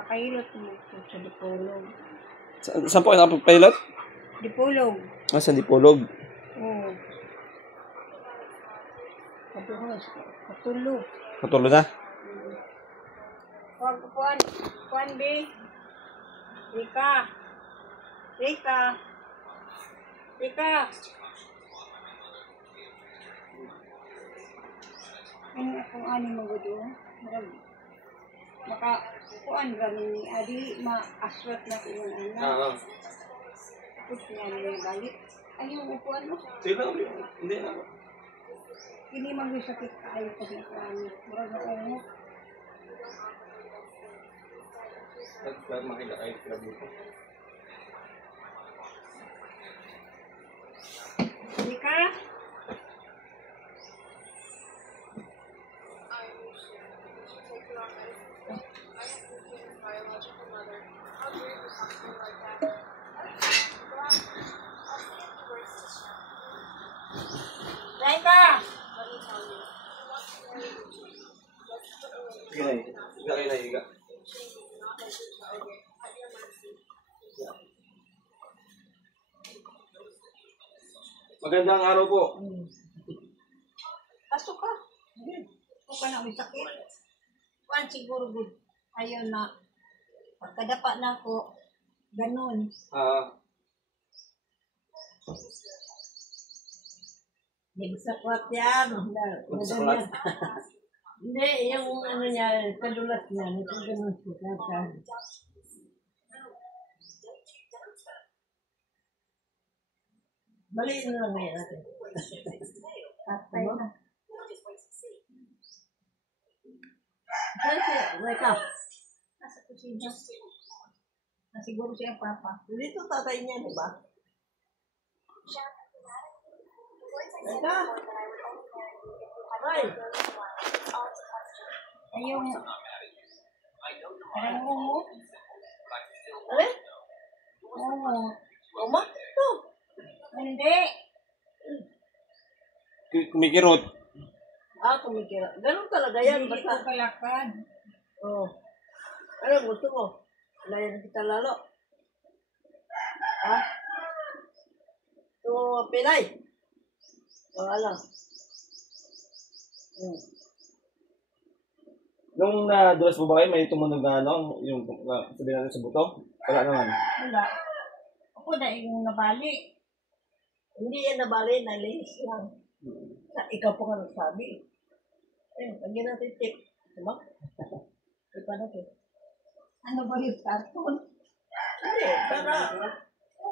Kakahilot mo sa Dipolog. Saan po kayo nakapag-pilot? Dipolog. Sa Dipolog. Oo. Katulog. Katulog na? Kuan be. Rika. Ano akong ani mo gudo? Maka kuan ramin ni adi maaswat na ko yung anak. Oo. Tapos niya niya balik. Ayaw upuan mo. Sige lang. Hindi na. Hindi mag-sakit kayo pag nakarami. Murag na umo. Makita kayo sila dito. Rika? Rika! Higa. Magandang araw po. Pasok ka. Huwag ka na may sakit. Kuan siguro good. Ayaw na. Pagkadapa na ako, ganun. Nagsakwat yan. Nagsakwat? Hindi, yung ano niya, kadulas niya. Ito ganun siya. Baliin na lang ngayon natin. Tatay na. Kasi, wake up. Nasa kusina. Siguro siya papa. Dito tatay niya, di ba? Teka. Ay. Ayong... Parang mo? Eh? Oo. Uma? Ito. Hindi. Kumikirot. Kumikira. Ganun talaga yan. Hindi ko kalakad. Oo. Ano gusto mo? Layan kita lalo. Ha? So, pilay. Wala. Nung nadulas po ba kayo, may tumunog na yung sabi natin sa buto? Wala naman. Wala. Ako na yung nabali. Hindi yan nabali, nalihis lang. Ikaw pa nga nagsabi. Lagyan natin tip. Diba? Ipa natin. Ano ba yung karton? Hindi, para.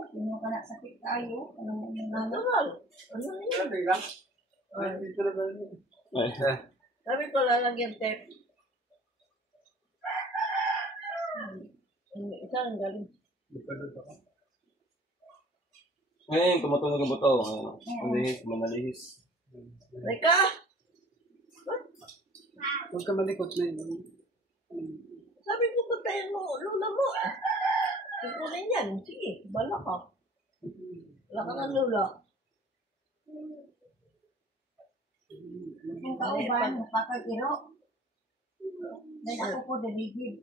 Ano ka na sakit tayo? Ano yung Natural. Ano yan? Sabi ko lalagyan tip. Isang galing. Ngayon, tumutunog ang buto. Malihis, manalihis. Rika! Huwag ka malikot na yun. Sabi ko patayin mo, lula mo. Sikunin yan. Sige, bala ka. Wala ka ng lula. yung kauban? Napakagiro. Dahil ako po daligid.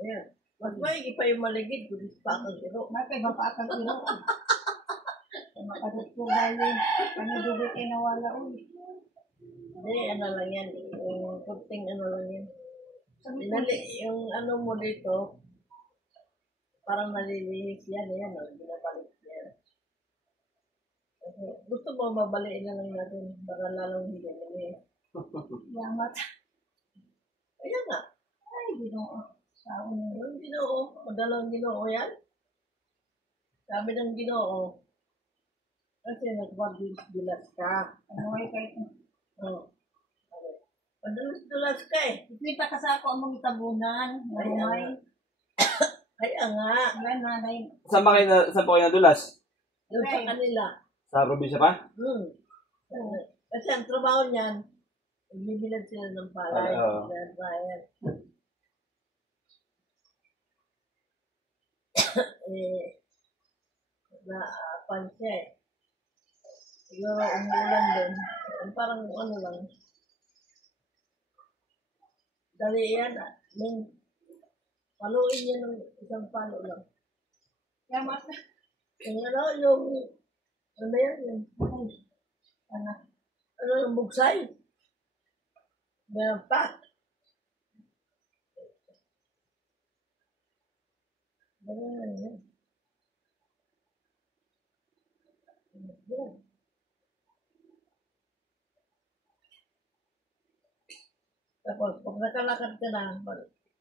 Ayan. Mas maigi pa yung maligid kung pa kang iro. Bakit mapakagiro? Makadot ko galing. Panidugot ay nawala ulit. Hindi, ano lang yan. Yung kunting ano lang yan. Yung ano mo dito, parang nalilihis yan. Yan, binabalik yan. Gusto mo mabaliin na lang natin. Baka lalong hindi nalihis. Yamat. Ayan nga. Ay, ginoo. Saon mo. Yung Ginoo. Madalang Ginoo yan. Sabi ng Ginoo. Kasi nagpag-dulas ka. Ano ay kahit Oo. Madalas-dulas ka eh. Ipita ka sa ako ang mga tabunan. Marumay. Kaya nga. Wala na na Saan po kayo nadulas? Yung sa kanila. Sa probinsya pa? Kasi ang trabaho niyan, bibilad sila ng palay. Oo. Bayan. Pansiya eh. Siguro umulan doon. Parang ano lang. Dali yan. Paluin niya ng isang palo lang. Tama na. Yung ano yan, yung, Ano? yung bugsay. Meron pa. Ganyan yan. Yan. Tapos, pag nakalakad ka na,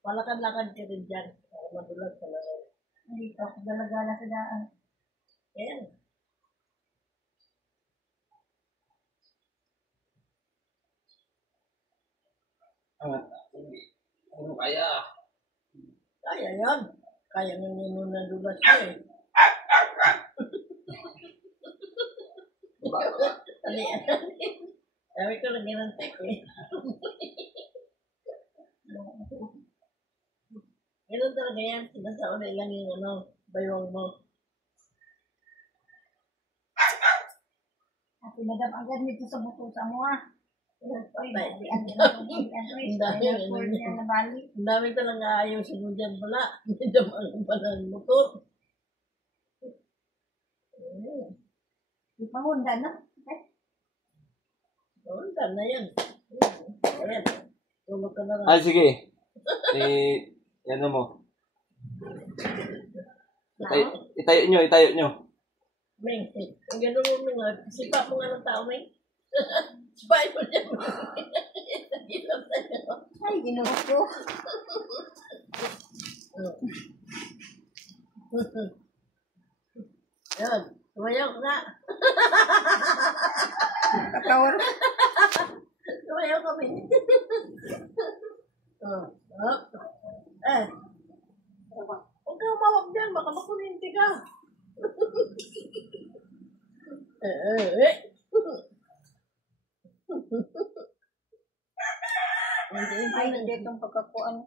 palakad-lakad ka rin dyan. Madulas ka na. Dito ako galagala sa daan. Ayan. Ano kaya? Kaya yan. Kaya nga nyo na dulas ka eh. Tali, sabi ko lagi ng tek eh. Ganun talaga yan. Sinasauli lang yung baywang mo. At pinadam agad nito sa buto sa mo ah. Ay, Patay. ang dami na bali. Ang dami talaga ayaw mo dyan pala. May damang pala ng motor. Ipahunda na. Oo, na yan. Ayan. Tulog ka na lang. Ay, sige. Ano mo. Itayo nyo. Ming, ang gano'n mo, Ming. Sipa mo nga ng tao, Ming. Sipain mo niya, Ming. Ilang tayo. Ay, ginuha ko. Yan. Tumayaw ka na. Kakawar. Tumayaw ka, Ming. Huwag kang mawag dyan. Baka makuninti ka. Ay, hindi itong pagkakuan.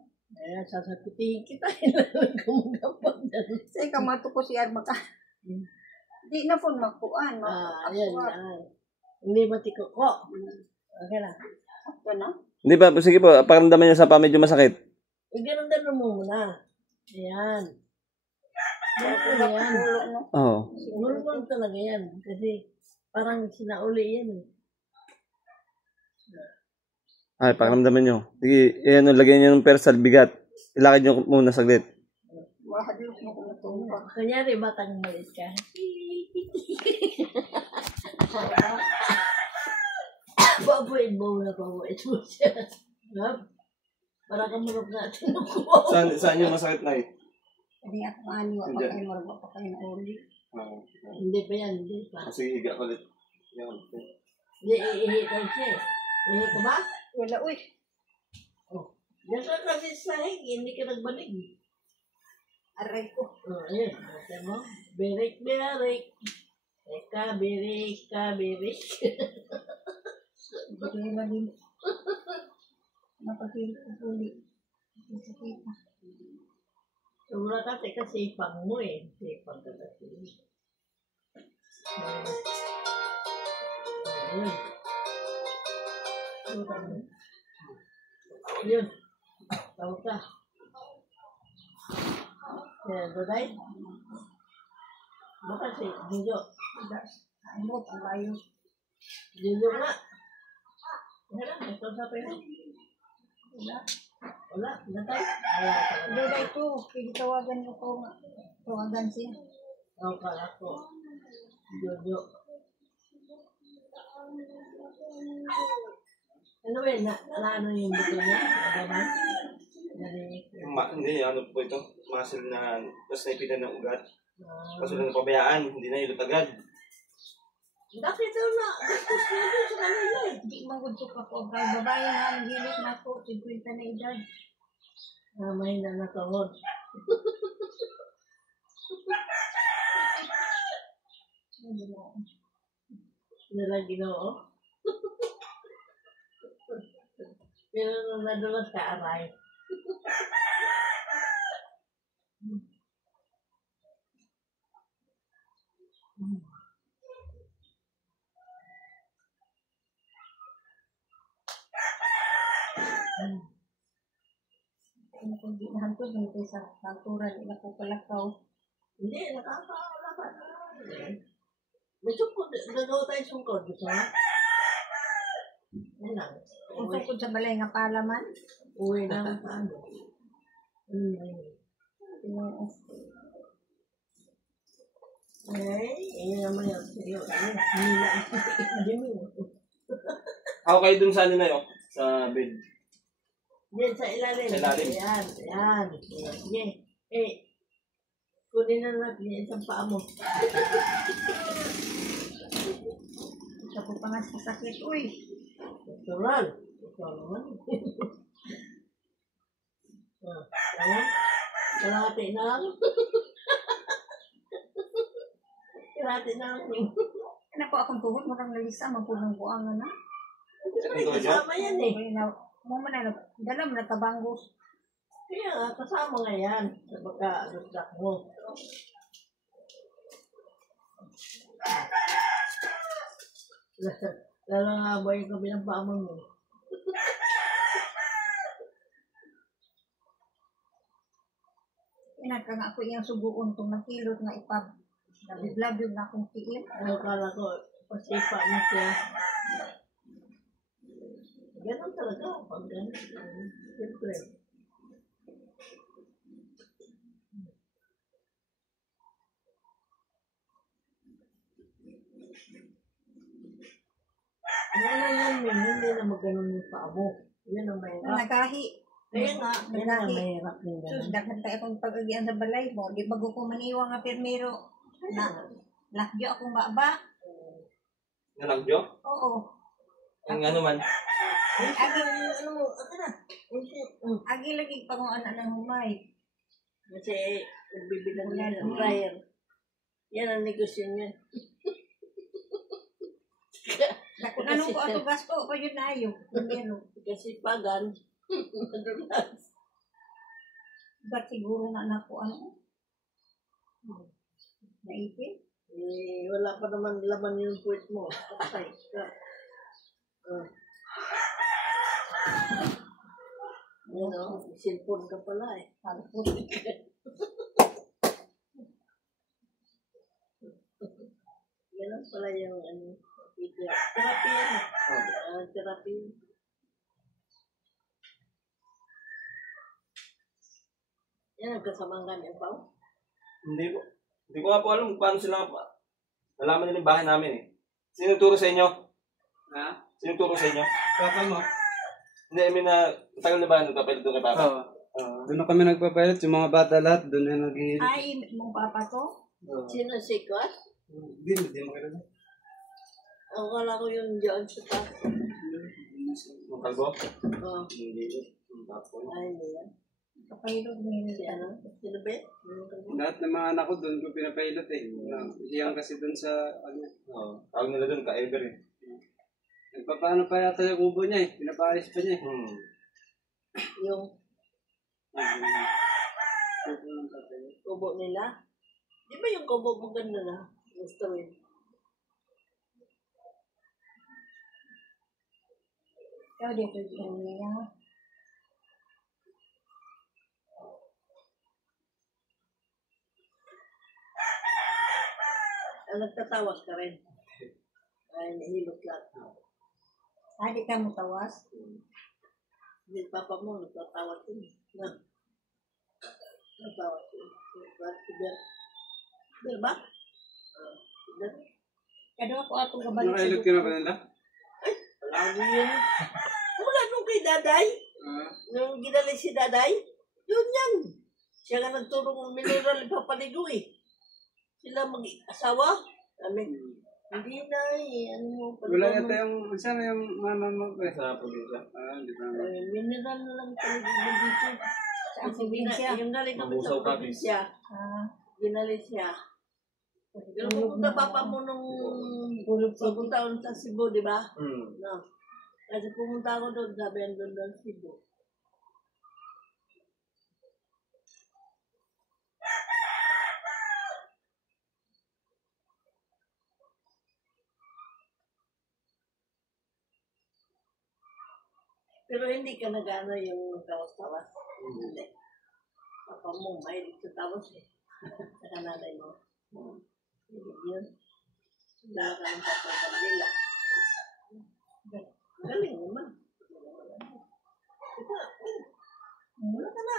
Sasakitin kita. Ilalagay kong gapag dyan. Say, kamato ko si Arma ka. Di na po magkuan. Ayan. Hindi matiko ko. Okay na. Sakto na. Hindi ba? Sige po, pakiramdaman niya sa pa medyo masakit. Ganun mo muna. Ayan. Ayan. Oo. Normal talaga yan. Kasi parang sinauli yan. Ay, pakiramdaman nyo. Sige, lagyan nyo ng persal, bigat. Ilakad nyo muna saglit. Mahadlos mo kung natumba. Kanyari, batang malit ka. Babuin mo na pabuin mo siya. Para ka marap natin ako. Saan yung masakit na eh? Hindi ako maaliwa pa kayo, marwa pa kayo na uli. Hindi pa yan, hindi pa. Sige, higa ulit. Hindi, iihitan siya eh. Ihi ka ba? Wala, uy. Diyan ka kasi sa sahig, hindi ka nagbalik. Aray ko. Ayun, nasa mo. Berik. Berik. Bakila din. Napakilit ko uli. Sakit na. Sobra kasi ipang mo eh. Sipang ka kasi. Yun. Tawag ka. Yan, Duday. Baka si Jojo. Ano, ang layo. Jojo nga. Wala, ito sa pera. Wala, Duday. Hindi na ito. Pagtawagan mo ko. Tawagan siya. Ang kala ko. Jojo. Ano ba yun? Ano yung buto niya? Adaman? Hindi, ano po ito? Muscle na, tapos naipitan ng ugat. Kaso lang napabayaan, hindi na ilot agad. Bakit daw na? Gusto niya doon sa kanila eh. Hindi magudtok ako. Kaya babae nga ang gilit na ako. 50 na edad. May na natawag. Nila ginoo. Pero nung nadulas ka, aray. Ano ko Hindi na hantod nito sa kanturan. Ila ko kalakaw. Hindi, nakakalaban na. May sungkod, gagawa tayo sungkod. Gusto nga? Yan lang. Kung sukod sa balay nga palaman. Uwi na lang paano. Ay, yun naman yun. Nila. Hindi mo. Ako kayo dun sa ano na yun, sa bed. Yan, sa ilalim. Sa ilalim. Yan, yan. Sige. Kunin na natin yung isang paa mo. Isa ko pa nga sa sakit. Uy! Natural. Ikaw naman. Kalahati na lang. Kalahati na lang. Ano po akong tuhod? Marang nalisa. Magpulang buangan na. Kasama yan eh. Uy, na. Mo man na. Dala mo na kabanggos. Kaya nga, kasama nga yan. Sa pagka-alusdak mo. Lalo nga ba yung kabilang paa mo? Inagka nga ako iyang subuon itong nakilot nga ipag. Labib-labib na akong tiil. Ano kala ko, pasipa mo siya. Ganon talaga. Pag ganon. Siyempre. Ano lang yan, Min? Hindi na maganon yung paa mo. Yan ang mahirap. Nagahi. Kaya nga, yan ang mahirap yung Sus, ganon. dapat tayo akong pag-agian sa balay mo. Di bago ko maniwa nga permero. Na, lakyo akong baba. Nalagyo? Oo. Ang ano man. Agi, Ano mo, ako na. agi lagi pa kung anak ng humay. Kasi, nagbibilang niya ng dryer. Yan ang negosyo niya. Kung anong ko ato gasto, pa yun na ayo. Permero. Kasi pagan, madulas. Ba't siguro na anak ko ano? Naipin? Eh, wala pa naman laman yung puwet mo. Patay ka. Yan o, cellphone ka pala eh. Palpot. Yan pala yung ano, therapy yan. Therapy yan. Yan ang kasamang ganyan pa. Hindi po. Hindi ko nga po alam kung paano sila nalaman nila yung bahay namin eh. Sino turo sa inyo? Ha? Sino turo sa inyo? Papa mo? Hindi, I mean, tagal na ba nagpapalit doon kay Papa? Oo. Doon na kami nagpapayat. Yung mga bata lahat, doon na nag-iilip. Ay, mong papa to? Sino si Kot? Hindi mo kailan. Ang kala ko yung John sa taas. Ang kalbo? Oo. Hindi. Tapos. Ay, hindi yan. Kapailog mo Si ano? Sino ba? Lahat ng mga anak ko doon ko pinapilot eh. Hiyang kasi doon sa, ano, Tawag nila doon, ka-ever eh. nagpapaano pa yata yung kubo niya eh. Pinapaayos pa niya eh. Yung kubo nila. Di ba yung kubo mo ganda na? Gusto rin. Ikaw dito yung niya. Nagtatawas ka rin. Ay, nahilot lang. Di ka mo tawas? Hindi, papa mo, nagtatawas din. Na. Nagtatawas din. Diba? Diba? Kado ako atong gabalik Nakailot ka na ba nila? Lagi yun. Wala nung kay Daday. Nung ginali si Daday. Yun yan. Siya nga nagturong mineral ipapaligo eh. Sila mag-asawa. Sabi, hindi na eh. Ano mo? Wala yata yung, saan na yung mama mo ba? Sa probinsya. Hindi pa. Mineral na lang talaga dito. sa probinsya. Yung galing kami Mabusaw sa ka, probinsya. Ginali siya. Pero pupunta papa mo nung bagong taon sa Cebu, di ba? No. Kasi pumunta ako doon, sabi yan doon sa Cebu. Pero hindi ka nag-ano yung tawas-tawas. Hindi. Papa mo, may sa tapos eh. Sa kananay mo. Hindi yun. Wala ka ng papagandila. Galing naman. Ito, wala ka na.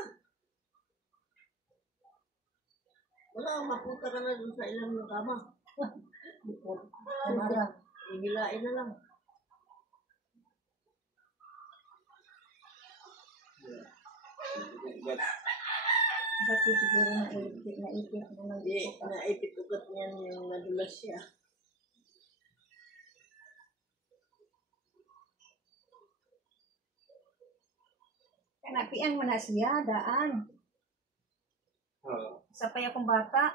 Wala, mapunta ka na dun sa ilang ng kama. Ihilain na lang. Ugat. Bakit siguro naipit mo ng Hindi, naipit ugat niyan yung nadulas siya. Kanapian mo na siya, daan. Oo. Sa pay akong bata,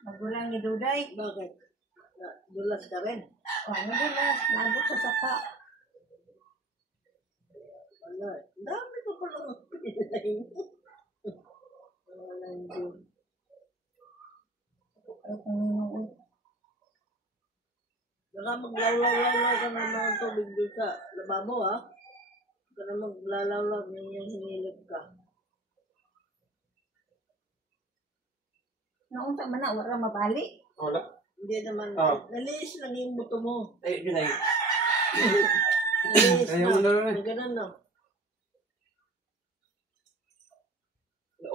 magulang ni Duday. Bakit? Nadulas ka rin. Nadulas, naabot sa sapa. Wala. Dami ko palang pinilay mo. Wala yun. Ay, kung minuon. Baka maglalaw-law ka ng mga tubig doon sa lababo, ha? Baka na maglalaw-law yung hinilip ka. Noong sa mana, wala mabali. Wala. Hindi naman, naliis lang yung buto mo. Ay, yun ay. Naliis Ayaw mo na rin. na. Ganun, no?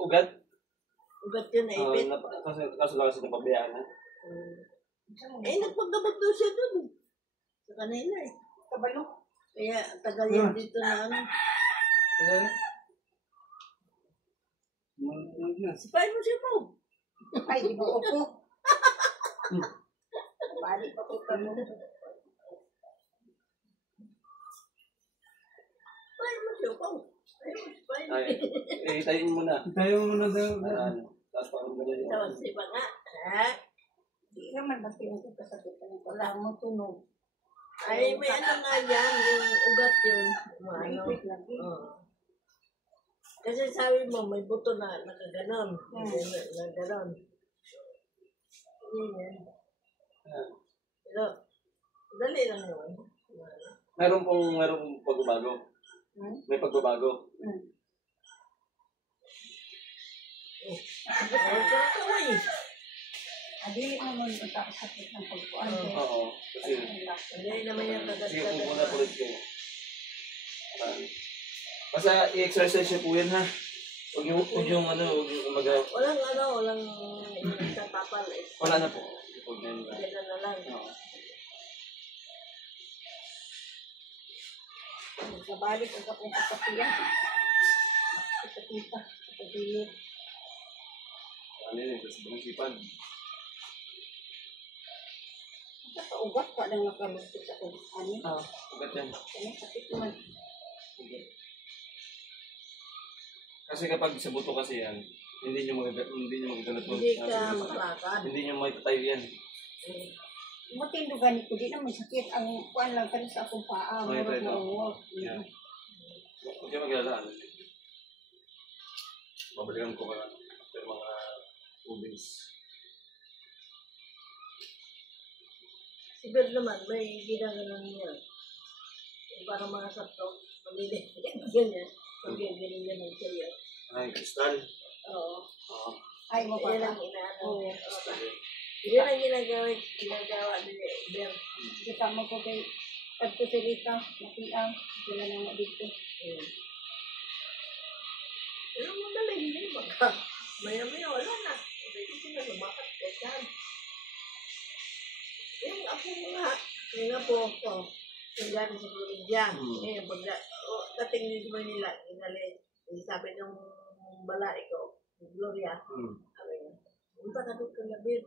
Ugat. Ugat yun, naipit. Kaso lang kasi napabayaan na. Nagpagdabag daw siya dun. Sa kanina, eh. Kabalo. Kaya, ang tagal yan dito na ano. Sipain mo siya mo. Ay, di ba ako? Balik pa ko mo. Sipain mo siya mo. Sipain mo. Ay, itayin mo na. Tayo muna daw. Tapos parang gano'n yun. Tawag siya nga. Ha? Di naman basta yung kasakitan. Wala mo tunog. Ay, may ano nga yan, yung ugat yun. Ano? Naipit lagi. Kasi sabi mo, may buto na nakaganon. Na ganon. Yan. Pero, dali lang naman. Meron pong pagbabago. May pagbabago. Ay, katawa eh. Adili mo mo yung sakit ng pagkuhan. Oo. Kasi, Hindi naman yung sige po kagat-kagat. muna po rin kayo. Basta i-exercise niyo po yan, ha? Huwag yung Walang isang tapal eh. wala na po. Huwag na yun. Ganun na lang. Oo. Nabalik ang kapong kasakiyan. Kasakita. Kapagilip. Ano yun, sa sobrang sipan. Ugat pa lang nakalusot sa kuhan. Ugat yan. Kaya sakit naman. Kasi kapag sa buto kasi yan, hindi nyo magaganap. Hindi ka makalakad. Hindi nyo maitatayo yan. Matindugan ko, di naman sakit. Ang kuhan lang ka sa akong paa. Okay, Murag ito. na uwag. Yeah. Huwag kayo mag-alala. Babalikan ko ka after mga 2 days. Si Bert naman, may ginaganon niya. Para mga sakto, pag-ilig. Ganyan. Pag-ilig niya ng sa'yo. Ay, kristal. Oo. Oo. Ay, mo pa. Yan ang inaano. Oo. Yan ang ginagawa ni Bert. Kita mo ko kay Kadto si Rita. Nakiang. Sila na dito. Pero magaling din. Baka maya-maya wala na. Pwede sila lumakat. Kaya yung apo mo nga. Yung apo ko. Yung gano'n sa Florida. Dating din mo nila. Sabi ng balai ko. Gloria. Sabi niya. Punta ka doon ka labir.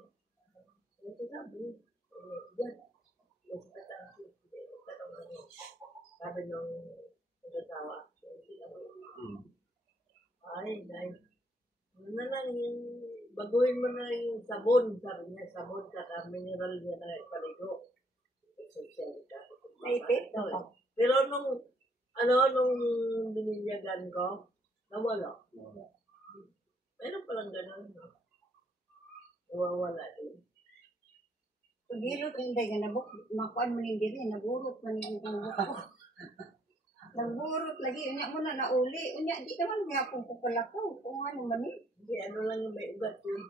Ito sabi. Yan. Sabi nung nagkatawa. Ay, nice. Ano na lang yung baguhin mo na yung sabon. Sabi niya, sabon ka mineral niya na paligo. Social ka. Naipit. Pero nung bininyagan ko, nawala. Meron palang ganun. Nawawala din. Pagilot hindi ka nabuk. Makuan mo hindi rin. Nagulot man yung bubuk ko. Nagburot lagi, unya mo na nauli. Unya, di naman nga akong kukalakaw. Kung ano man eh. Hindi, ano lang yung may ugat yun.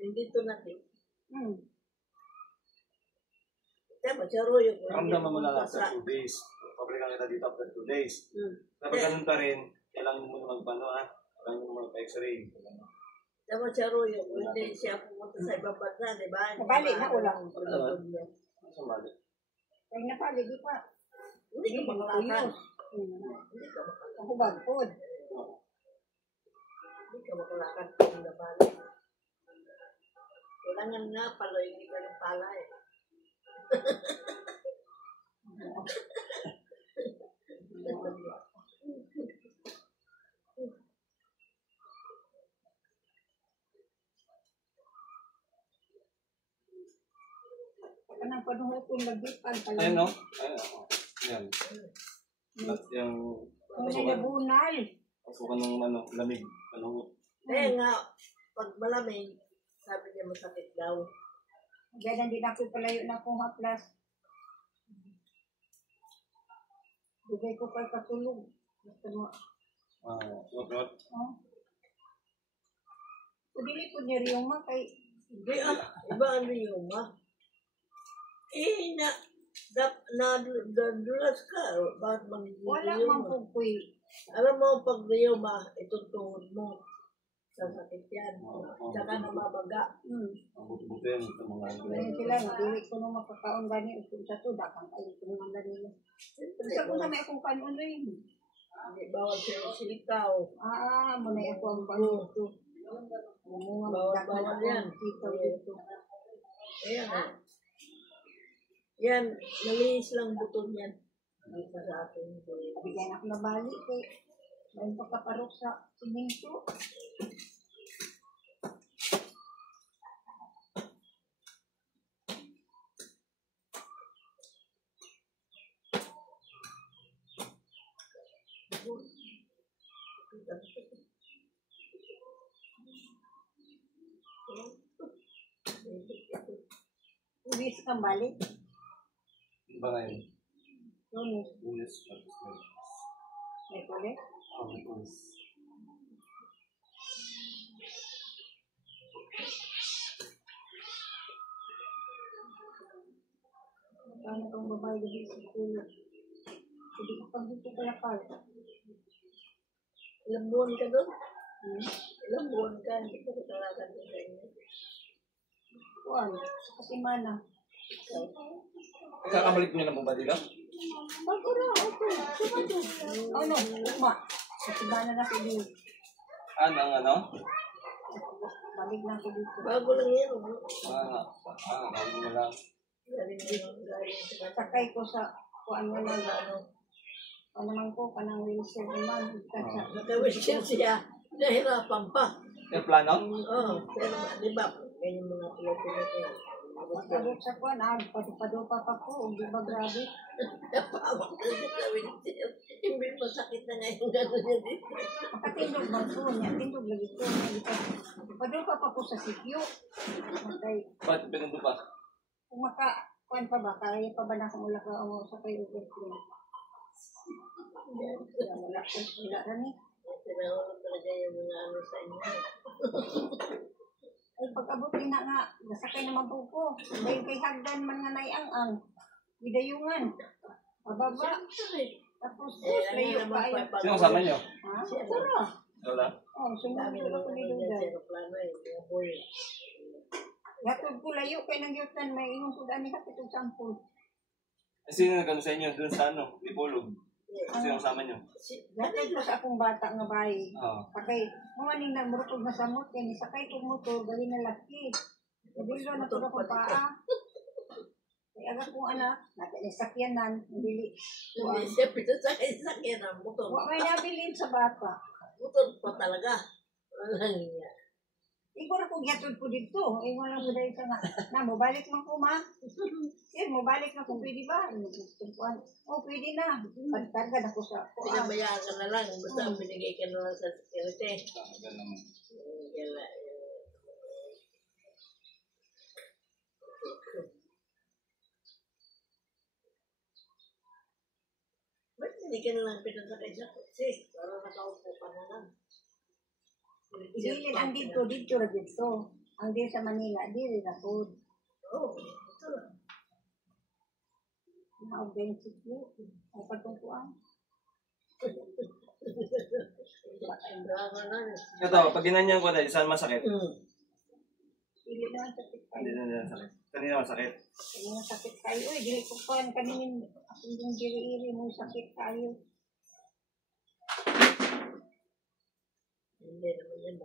Hindi to natin. Tama, charo yung Ramdaman mo na lang after 2 days. Pabrikan kita dito after 2 days. Kapag ganun pa rin, kailangan mo na magpano ha. Kailangan mo magpa-x-ray. Tama, charo yung hindi siya pumunta sa ibang bansa, di ba? Nabalik na ulang. Sa mali. Kaya napali, di pa. Hindi ka makalakad. Hindi ka makalakad. Ako bagpod. Hindi ka makalakad kung nabalik. Kailangan nga pala, hindi ka ng pala eh. Kanang panuhot kong lagipan pala. Ayun no? Ayun. Yan. At yung Kung may nabunal. pasukan ng ano, lamig. Ano? Kaya nga, pag malamig, sabi niya masakit daw. Ganyan din ako palayo na akong haplas. Bigay ko kay katulog. Gusto mo. Utot. Pudili po niya rin yung makay. Hindi iba ano yung nadulas ka. Bakit Wala mag-iyo mang pupoy. Alam mo, pag riyoma, itutungod mo. Sasakit yan. Tsaka namabaga. Ang buti-buti yan sa mga Ngayon sila, nagdiwit ko nung makakaon gani. Kung sa to, dakang kayo kung mga nila. Gusto ko na may akong kanon rin. Hindi bawal sa'yo silikaw. Muna ako ang panuto. Bawal yan. Ayan. Yan, malinis lang buton yan. Hindi pa sa atin. Bigyan ako na balik eh. May pagkaparok sa siminto. Uwis kang balik. Iba ngayon. Lunes. Lunes. May kulit. Lunes. Paano kang babae dito sa kulit? Hindi ko pag dito kalakal. Ilang buwan ka doon? Ilang buwan ka? Hindi ka katalakan sa inyo. Kuwan, sa kasimana. Kakabalik niyo na po ba dito? Bago na, ito. Ano? Uma. Sa kasimana na ko dito. Ano? Balik na ko dito. Bago lang yan. Balik mo lang. Galing sa Sakay ko sa kuwan na lang. Ano naman ko, kanang wheelchair naman. naka-wheelchair siya. Nahirapan pa. Yung plano? Oo, pero di ba? Ganyan mga pila-pila. Pagkabot sa kuwan, pado-pado pa ko. Di ba grabe? Napawag na siya sa wheelchair. Hindi masakit na ngayon gano'n niya dito. Makatindog ba ko niya? Tindog lagi ko. Pado pa ko sa sikyo. Ba't pinando pa? Kung kuwan pa ba, kaya pa ba na kung wala ka sa kayo overflow? Wala rin eh. Tinawag talaga yung mga ano sa inyo. Ay, pag-abot din na nga, nasakay naman po ko. Dahil kay hagdan man nga naiang-ang. Bidayungan. Pababa. Tapos, layo pa ay. Sino kasama niyo? Ha? Sura. Wala. Sumunod ako ni Duda. Gatod ko layo kay nang yutan, may iyong sudan ni kapitong sampul. Sino nagkano sa inyo? Doon sa ano? Lipolog. Sino kasama niyo? Gatod ko sa akong bata nga bahay. Oo. Sakay, mga ning nagmurutog na samot, kaya nisakay kong motor, gali na laki. Nabilo na ito akong paa. Kaya agad kong anak, sakyanan, nabili. Hindi siya pinasakay-sakay ng motor. Huwag may nabilin sa bata. Motor pa talaga. Walang niya. Igor ko gatod ko dito. Igor lang ko dahil sa nga. Na, mabalik man ko ma. Sir, mabalik na kung pwede ba? Pwede na. Pagkarga na ko sa kuan. Pinabayaan ka na lang. Basta binigay ka na lang sa security. Ganun. ang pinasakay sa kotse. Para nakaupo ka na lang. Dili ang dito ra dito. Ang di sa Manila, dili na po. Oo, ito lang. Na-offensive yun. Ay patungkuan. Ang drama na rin. Ito, pag ginanyan ko dahil saan masakit? Dili na ang sakit kayo. Hindi na sakit. Kanina masakit. Dili na sakit kayo. Uy, dili ko pa kaninin. Akong yung diri-iri mo sakit kayo. Hindi naman yan.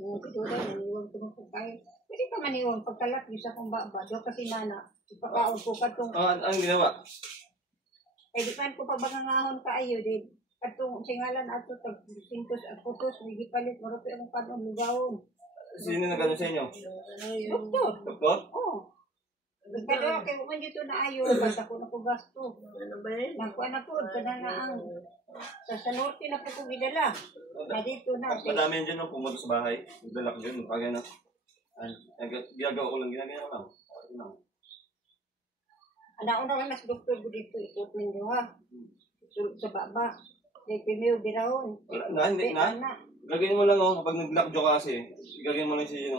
Yung kituloy, naniwag ko mo kayo. Pwede ka maniwag pagkalat yung sa kong baba. Doon kasi nana, ipakaon ko ka itong, Ang ginawa? eh di man ko pa bangangahon kaayo din. Katong singalan ato tag sintos at putos, may gipalit, marupi ang kanon lugawon. Sino na gano'n sa inyo? Doktor. Doktor? Oo. Kada kay mo dito na ayo, basta ko na ko gasto. Ano ba yun? Nakuha na po, kada na ang sa norte na po ko gidala. Na dito na. Madami yan dyan nung pumunta sa bahay. Dalak dyan, kagaya na. Ginagawa ko lang, ginagawa lang. Ana-una lang nas doktor ko dito, ikot ninyo ha. Sa baba. May pimiw ginahon. Wala na, hindi na. Gagawin mo lang, oh, kapag nag-lockjaw ka kasi, gagawin mo lang siya,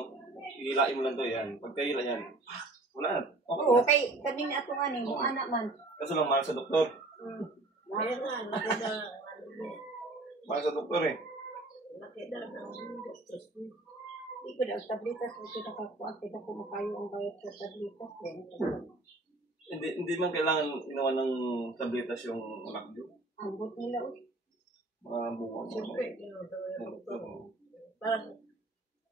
hilain mo lang to, yan. Pagka-hila yan, wala na. Oo, kay kanina ato nga ni, mo anak man. Kaso lang, mahal sa doktor. Kaya nga, nakita Mahal sa doktor eh. ng gastos ko. Hindi ko daw, tablitas, ito nakakuha, kita ko makayo ang bayad sa tablitas. Hindi man kailangan inawa ng tabletas yung lockjaw. Ang but nila, Mga bunga mo. Siyempre, parang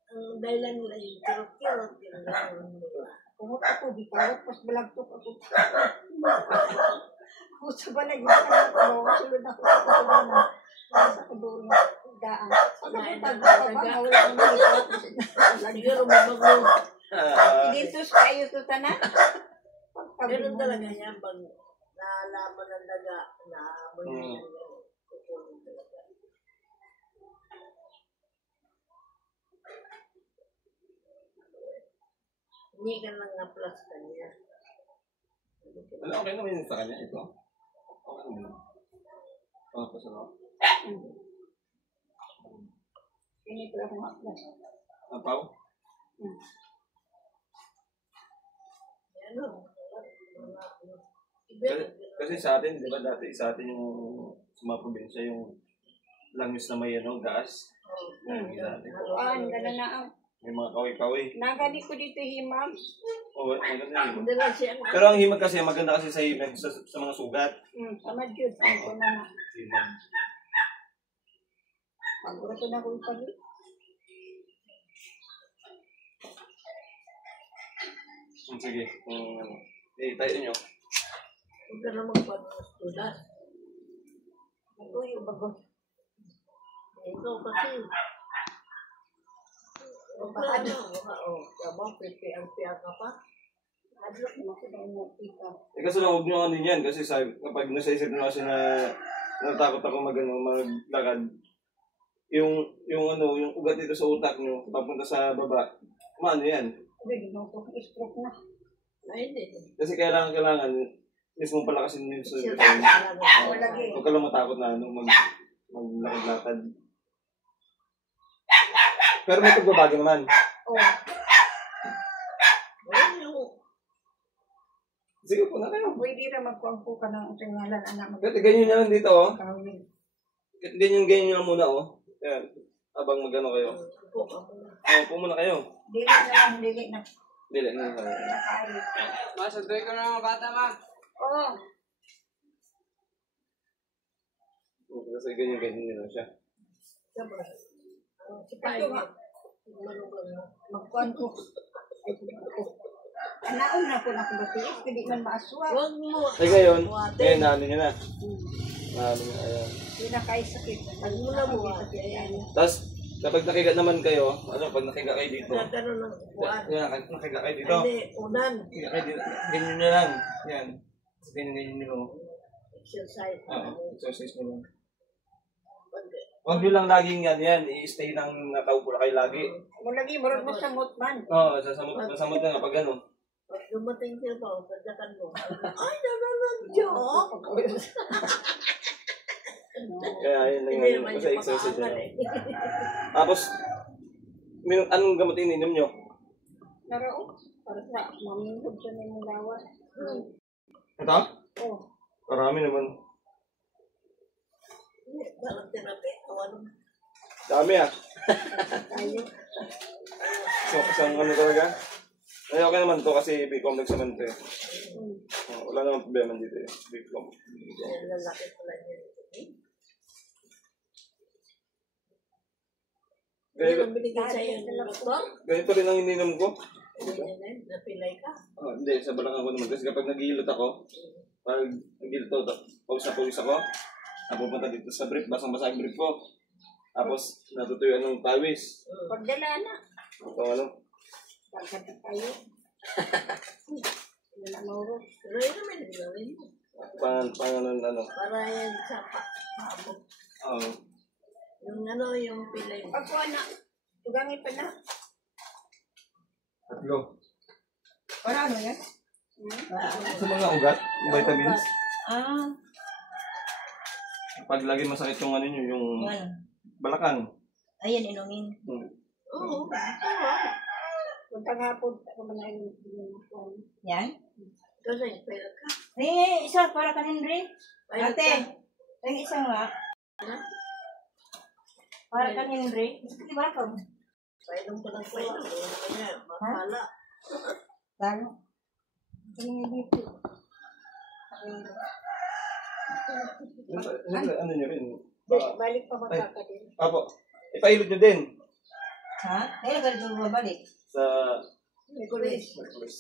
ang dahilan nila yung kirot-kirot. kumot ako, bikawat, pas balagtok ako. Ako sa balay, yung anak ko, sulod ako sa kutubanan. Sa kudoon na daan. Pagkakutag na pa ba, nawala ang mga Siguro mabago. Dintos kayo to tanan. Ganun talaga yan pag naalaman ng daga na amoy na yan. Kukunin talaga. Hindi ka lang na-plus kanya. Wala, okay naman yun sa kanya ito. Okay naman. Pasarap. Ganito ako maklas. Apaw? Ano? Kasi sa atin, di ba dati sa atin yung sa mga probinsya yung langis na may gas. Kuan, gana na ang May mga kawi-kawi. nagani ko dito himam. Oo, maganda yun. Hindi lang siya. Pero ang himag kasi, maganda kasi sa himag, sa mga sugat. Sama jud ang ko na. Himag. Pagura ko na ko ipagi. Sige. Tayo nyo. Huwag ka na magpapatulas. Ako yung bago. Ikaw kasi. Huwag ka ano. Tama, prepare ka pa. Adlok mo ko na mo ika. Kasi lang, huwag nyo ano yan. Kasi kapag nasa isip nyo kasi na natakot ako maglakad, yung ugat dito sa utak nyo, papunta sa baba, ano yan? Hindi mo ko stroke na. Ay, hindi. Kasi kailangan, mismo palakasin nyo sa Siya utak. talaga. Malagi. Huwag ka lang matakot na maglakad-lakad. Pero may pagbabago naman. Oh, Sige po na kayo. pwede na magkuangko ka ng tingalan anak mo. Ganyan nyo lang dito, oh. Kawin. Ganyan nyo lang muna, oh. Yan. Habang magano kayo. Upo muna kayo. Dili na lang, dili na. Dili na kayo. Nakaayos. Masunduin ko na mga bata, ma. Oo. Kasi ganyan nyo lang siya. Ito nga. Magkuhan ko. Ay, ko. Anaon na ko na ko batiis, hindi man maaswag. Huwag mo. Ngayon, naano nyo na. Naano nyo, ayan. Hindi na kayo sakit. Huwag mo na buhati. Tapos, kapag nakiga naman kayo, pag nakiga kayo dito, Nagkaroon ng buwan. yan, nakiga kayo dito. Hindi, unan. Nakiga kayo dito. Ganyan nyo lang. Yan. Ganyan nyo. Exercise. Exercise nyo lang. Huwag nyo lang laging yan. I-stay lang nakaupo na kayo lagi. Mo lagi, marag mo samot man. Oo, sasamot na kapag ano. Pag dumating siya pa, pagdakan mo. Ay, naman joke. Kaya yun lang Hindi yun. naman Kasi yung exercise pakaangal yun. eh. Tapos, anong gamot ininom nyo? Narao, para sa mamingod sa mga lawas. Ito? Oh, Marami naman. Parang therapy. Ano? Dami ah. tayo. So, isang ano talaga. Ay, okay naman to kasi B-complex naman to eh. Wala naman problema dito eh. B-complex. Yan, lalaki pala niya. Yan ang binigay sa'yo ng doktor? Ganito rin ang ininom ko. Yan, napilay ka. Hindi, sa balakang ko naman. Kasi kapag nagihilot ako, pag nagihilot ako, pawis ako, napupunta dito sa brief, basang-basa ang brief ko. Tapos, natutuyuan ng pawis. Pagdala na. Ito ano, Pagkata tayo. Wala na mauro. Pero yun naman yung gawin mo. ano. Para yan sa paamo. Oo. Yung ano, yung pilay mo. Pagkuha na. Tugangin pa na. Tatlo. Para ano yan? Sa mga ugat, vitamins. Ah. Pag lagi masakit yung ano nyo, yung balakang. Ayan, inumin. Oo. Punta nga po. Ako man ay yan? Kasi pera ka. Isa para kanin rin. Payag ka. Ate, ang isang nga. Para kanin rin. Di ba ako? Painom ka ng painom. Kaya, mapala. Lalo. Kanin dito. Ano nyo rin? Balik pa magkaka din. Apo, ipailot nyo din. Ha? Kaya ganito babalik. Sa... Nicolas.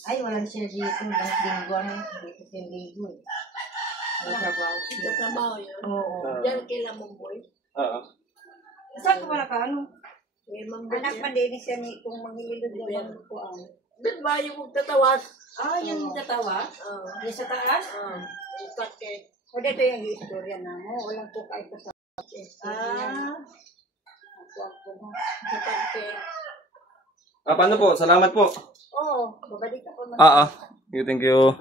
Ay, wala siya dito. Dahil linggo na. Dito siya linggo. May trabaho siya. Katrabaho yun. Oo. Diyan kailan mong boy. Oo. Saan ka ba nakaano? Kaya mong Anak pa din siya ni kung manghilod ng kuan. Din ba yung magtatawas? Ah, yung tatawa? Oo. Yung sa taas? Yung kake. O dito yung istorya na mo. Walang po kahit sa Ah. Ako na. Sa kake. Paano po? Salamat po. Oo, babalik ako. Thank you.